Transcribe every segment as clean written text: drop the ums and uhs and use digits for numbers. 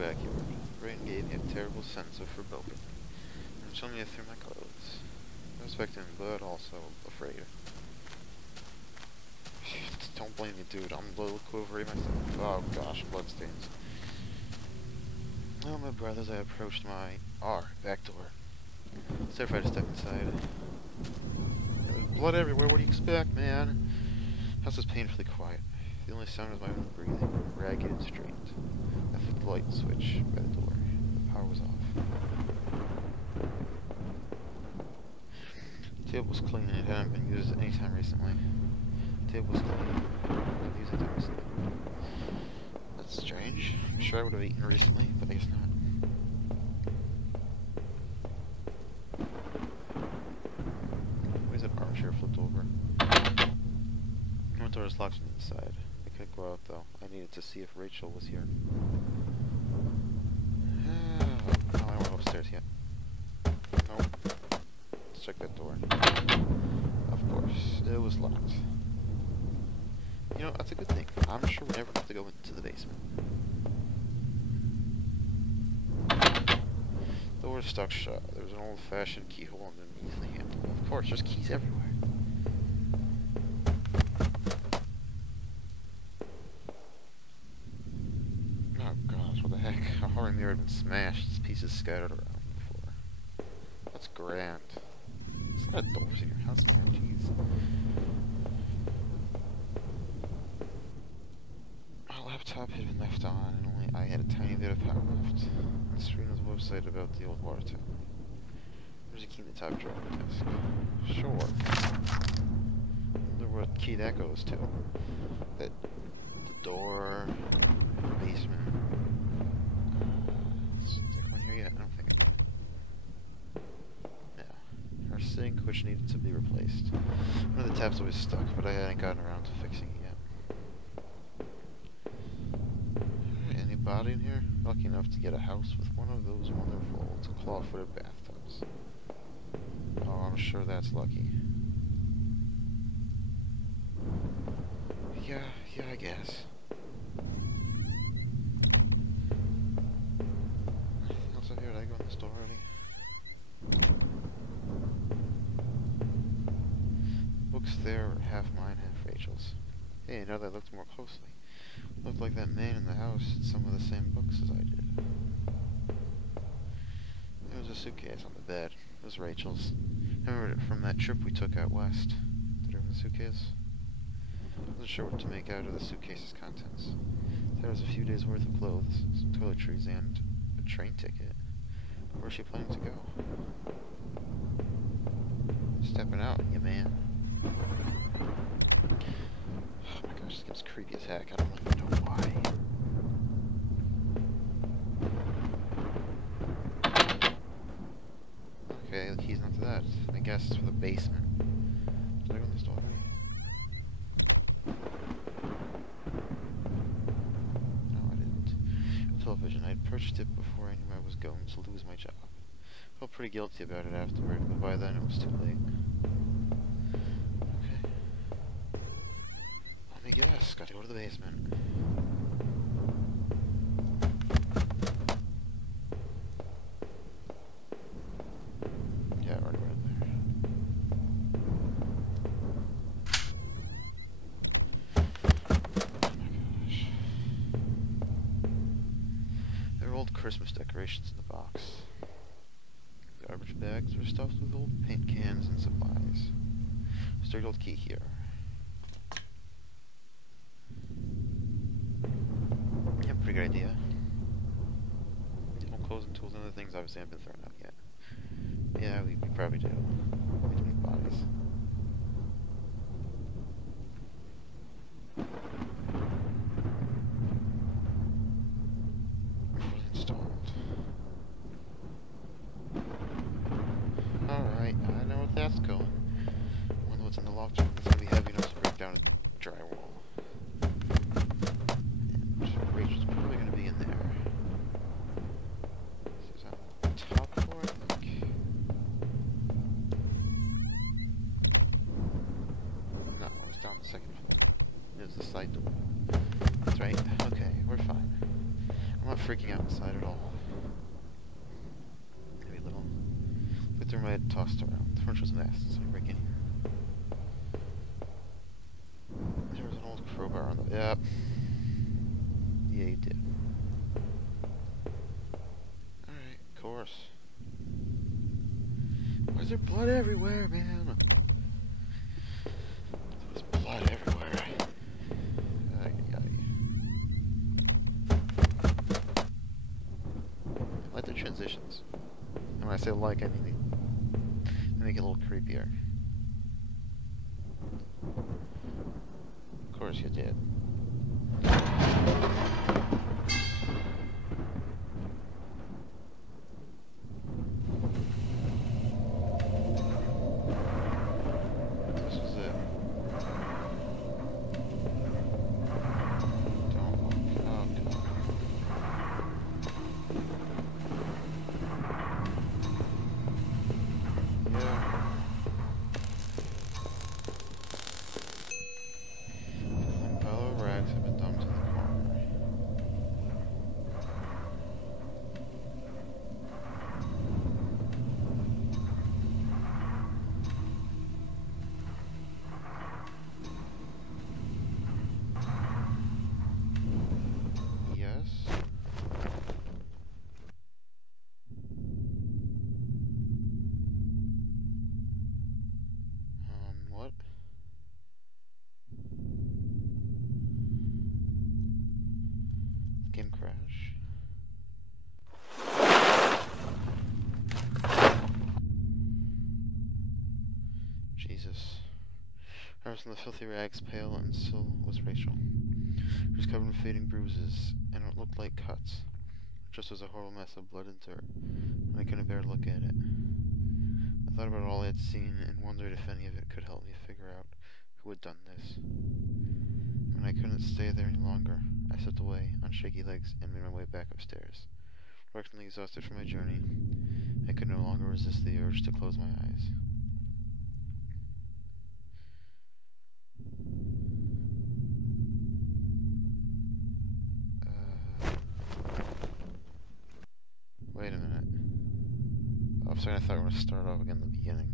backyard. The rain gave me a terrible sense of foreboding, and suddenly I threw my clothes. I was expecting, but also afraid. Don't blame me, dude. I'm a little quivery myself. Oh gosh, bloodstains. Oh, my brothers, I approached our back door. I was terrified to step inside. Yeah, there's blood everywhere. What do you expect, man? The house was painfully quiet. The only sound was my own breathing, ragged and strained. I flicked the light switch by the door. The power was off. The table was clean and it hadn't been used any time recently. The table was clean. Not used any time recently. That's strange. I'm sure I would have eaten recently, but I guess not. Where's that armchair flipped over? My door was locked from the inside. I couldn't go out though. I needed to see if Rachel was here. No, I won't go upstairs yet. Nope. Let's check that door. Of course, it was locked. You know, that's a good thing. I'm sure we never have to go into the basement. The door was stuck shut. There was an old-fashioned keyhole underneath the handle. Of course, there's keys everywhere. Oh gosh, what the heck? A horror mirror had been smashed, its pieces scattered around the floor. That's grand. There's a lot of doors in your house, man, jeez. My laptop had been left on, and only I had a tiny bit of power left. On the screen was a website about the old water tower. There's a key in the top drawer of the desk. Sure. I wonder what key that goes to. The door, the basement. Is there one here yet? I don't think I did. Yeah. Our sink, which needed to be replaced. One of the taps was stuck, but I hadn't gotten around to fixing it yet. Anybody in here? Lucky enough to get a house with one of those wonderful claw-footed bathtubs. Oh, I'm sure that's lucky. Yeah, I guess. Anything else up here? Did I go in the store already? Books there are half mine, half Rachel's. Hey, now that I looked more closely, looked like that man in the house had some of the same books as I did. There was a suitcase on the bed. It was Rachel's. I remembered it from that trip we took out west. Did I have the suitcase? I wasn't sure what to make out of the suitcase's contents. There was a few days' worth of clothes, some toiletries, and a train ticket. Where was she planning to go? Stepping out, you man. Oh my gosh, this game's creepy as heck. I don't even know why. Okay, the key's not to that. I guess it's for the basement. Did I go in the store already? No, I didn't. Television. I had purchased it before I knew I was going to lose my job. I felt pretty guilty about it afterward, but by then it was too late. Okay. Let me guess. Gotta go to the basement. Yeah, I already went there. Oh my gosh. There were old Christmas decorations in the box. Garbage bags were stuffed with old paint cans and supplies. Sturdy old key here. Yeah, pretty good idea. Old clothes and tools and other things obviously haven't been thrown out yet. Yeah, we probably do. We do need bodies. Installed. Alright, I know what that's going. I wonder what's in the loft room. It's gonna be heavy enough to break down the drywall. And Rachel's probably gonna be in there. Is that on the top floor, I think? No, it's down the second floor. There's the side door. That's right. Okay, we're fine. I'm not freaking out inside at all. Maybe a little. But through my head tossed around. The furniture's a mess, so I break in here. There was an old crowbar on the... Yep. Yeah, you did. Alright, of course. Why is there blood everywhere, man? There's blood everywhere. Ay, ay, ay. I like the transitions. And when I say like, I mean they make it a little creepier. Of course you did. This was it. Don't look. Oh, God. Yeah. Filling pile of rags have been dumped in the corner. Yes. What? Game crash? Jesus. I was in the filthy rags, pale and still was Rachel. She was covered in fading bruises, and it looked like cuts. Just as a horrible mess of blood and dirt, and I couldn't bear to look at it. I thought about all I had seen and wondered if any of it could help me figure out who had done this. When I couldn't stay there any longer, I slipped away on shaky legs and made my way back upstairs. Reluctantly exhausted from my journey, I could no longer resist the urge to close my eyes. Wait a minute. Oh, sorry, I thought we were going to start off again at the beginning.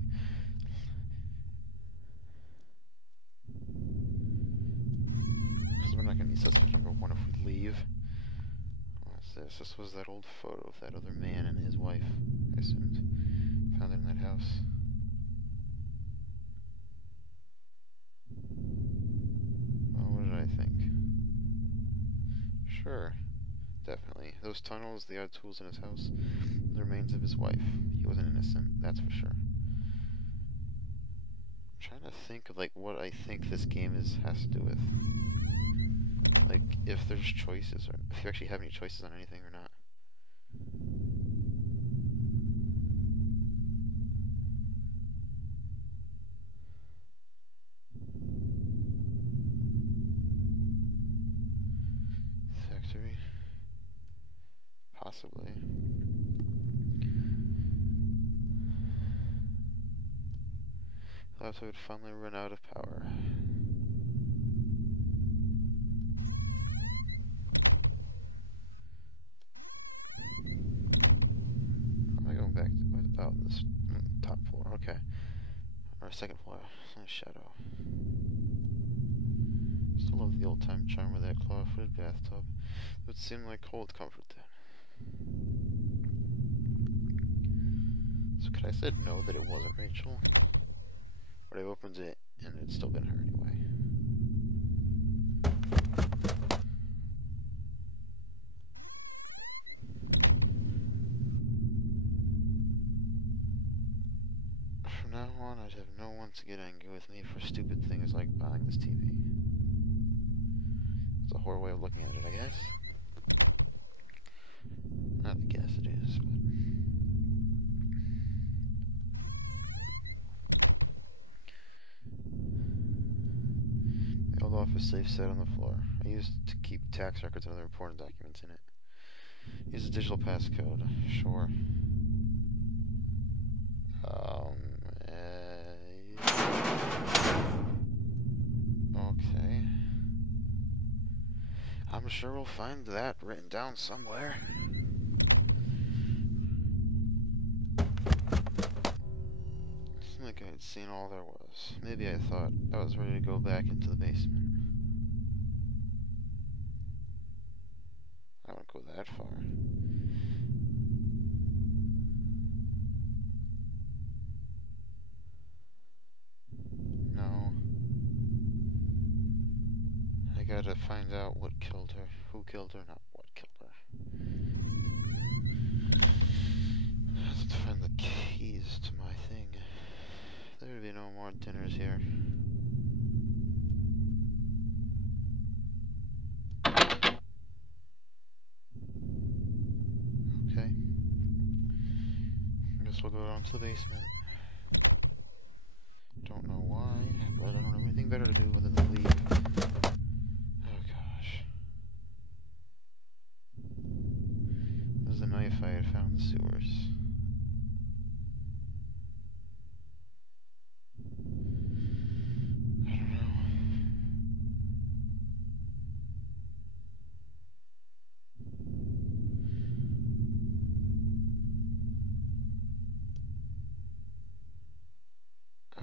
Because we're not going to be suspect number one if we leave. What's this? This was that old photo of that other man and his wife, I assumed. Found it in that house. Well, what did I think? Sure. Definitely. Those tunnels, the odd tools in his house, the remains of his wife. He wasn't innocent, that's for sure. I'm trying to think of, like, what I think this game has to do with. Like, if there's choices, or if you actually have any choices on anything or not. Factory. Possibly. The laptop would finally run out of power. Am I going back to out this top floor? Okay. Or second floor. It's nice shadow. Still love the old time charm of that claw-footed bathtub. It would seem like cold comfort then. So could I said no that it wasn't Rachel? But I opened it and it'd still been her anyway. From now on, I'd have no one to get angry with me for stupid things like buying this TV. It's a horrible way of looking at it, I guess. Not a guess it is, but... My old office safe sat on the floor. I used it to keep tax records and other important documents in it. Use a digital passcode. Sure. Okay. I'm sure we'll find that written down somewhere. Seemed like I had seen all there was. Maybe I thought I was ready to go back into the basement. I wouldn't go that far. No. I gotta find out what killed her. Who killed her, not what killed her. I have to find the keys to my thing. There would be no more dinners here. Okay. I guess we'll go down to the basement. Don't know why, but I don't have anything better to do other than leave. Oh gosh. This is the knife I had found in the sewers. I don't know.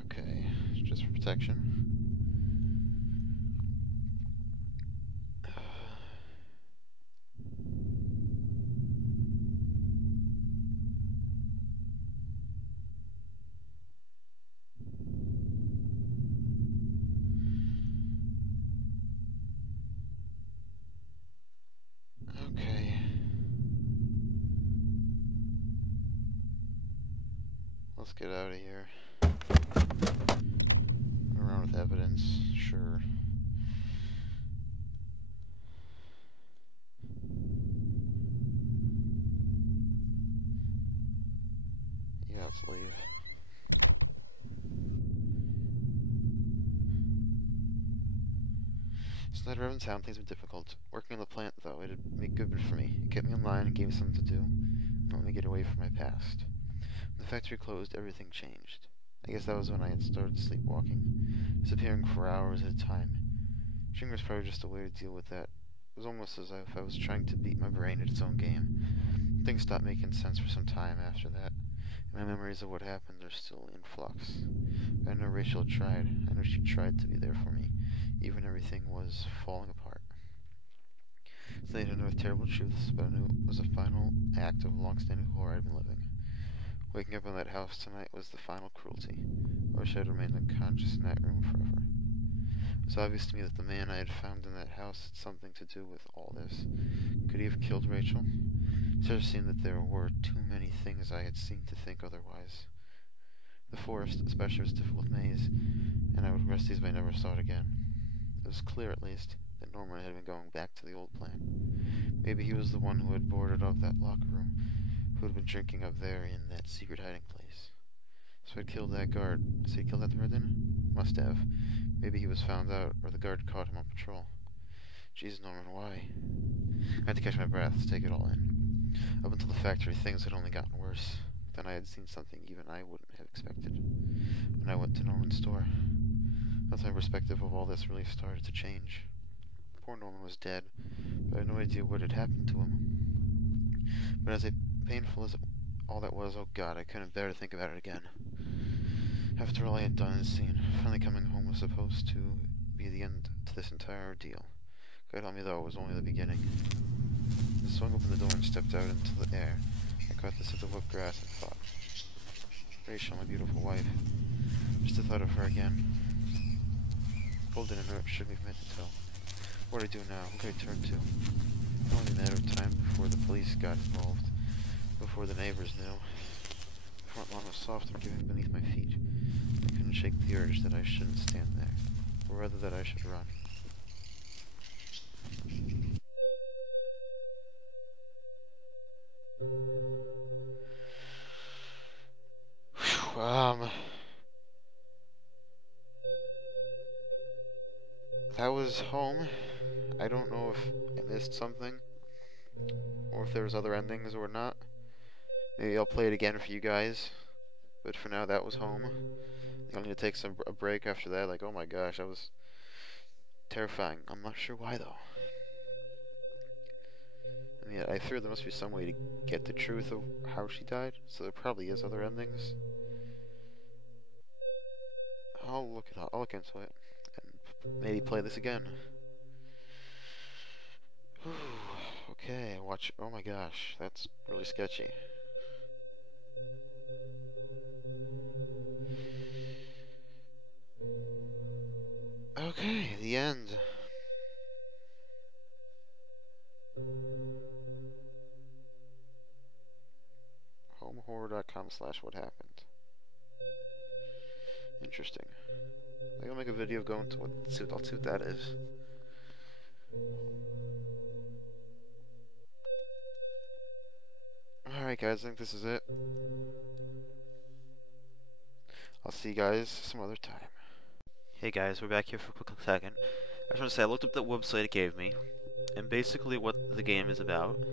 Okay, just for protection. Okay. Let's get out of here. Run around with evidence, sure. Yeah, let's leave. Since I'd arrived in town, things were difficult. Working on the plant, though, it had made good for me. It kept me in line and gave me something to do, and let me get away from my past. When the factory closed, everything changed. I guess that was when I had started sleepwalking, disappearing for hours at a time. Dreaming was probably just a way to deal with that. It was almost as if I was trying to beat my brain at its own game. Things stopped making sense for some time after that. My memories of what happened are still in flux. I know Rachel tried. I know she tried to be there for me, even when everything was falling apart. So I didn't know terrible truths, but I knew it was a final act of long-standing horror I'd been living. Waking up in that house tonight was the final cruelty. I wish I had remained unconscious in that room forever. It was obvious to me that the man I had found in that house had something to do with all this. Could he have killed Rachel? It sort of seemed that there were too many things I had seen to think otherwise. The forest, especially, was a difficult maze, and I would rest easy if I never saw it again. It was clear, at least, that Norman had been going back to the old plant. Maybe he was the one who had boarded up that locker room, who had been drinking up there in that secret hiding place. So he'd killed that guard. So he killed that guard then? Must have. Maybe he was found out, or the guard caught him on patrol. Jesus, Norman, why? I had to catch my breath to take it all in. Up until the factory, things had only gotten worse. Then I had seen something even I wouldn't have expected. When I went to Norman's store, that's my perspective of all this really started to change. Poor Norman was dead, but I had no idea what had happened to him. But as painful as all that was, oh God, I couldn't bear to think about it again. After all I had done and seen, finally coming home was supposed to be the end to this entire ordeal. God help me, though, it was only the beginning. I swung open the door and stepped out into the air. I caught the scent of wet grass and thought, Rachel, my beautiful wife. Just the thought of her again. Golden and Earth shook me from head to toe. What do I do now? Who could I turn to? It only a matter of time before the police got involved, before the neighbors knew. The front lawn was soft and giving beneath my feet. I couldn't shake the urge that I shouldn't stand there, or rather that I should run. That was home. I don't know if I missed something, or if there was other endings or not. Maybe I'll play it again for you guys, but for now, that was home. I think I'll need to take a break after that. Like, oh my gosh, that was terrifying. I'm not sure why, though. I fear there must be some way to get the truth of how she died, so there probably is other endings. I'll look into it, and maybe play this again. Okay, watch. Oh my gosh, that's really sketchy. Okay, the end. homehorror.com/whathappened. Interesting. Maybe I'll make a video of going to I'll see what that is. Alright guys, I think this is it. I'll see you guys some other time. Hey guys, we're back here for a quick second. I just want to say I looked up the website it gave me, and basically what the game is about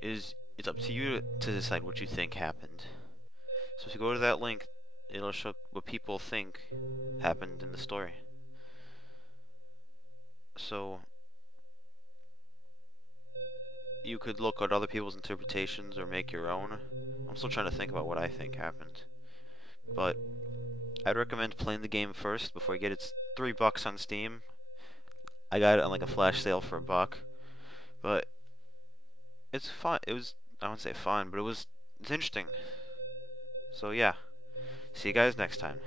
is it's up to you to decide what you think happened. So if you go to that link, it'll show what people think happened in the story. So you could look at other people's interpretations or make your own. I'm still trying to think about what I think happened. But I'd recommend playing the game first before you get it. It's $3 on Steam. I got it on like a flash sale for $1. But it's fun. It was, I wouldn't say fun, but it's interesting. So yeah. See you guys next time.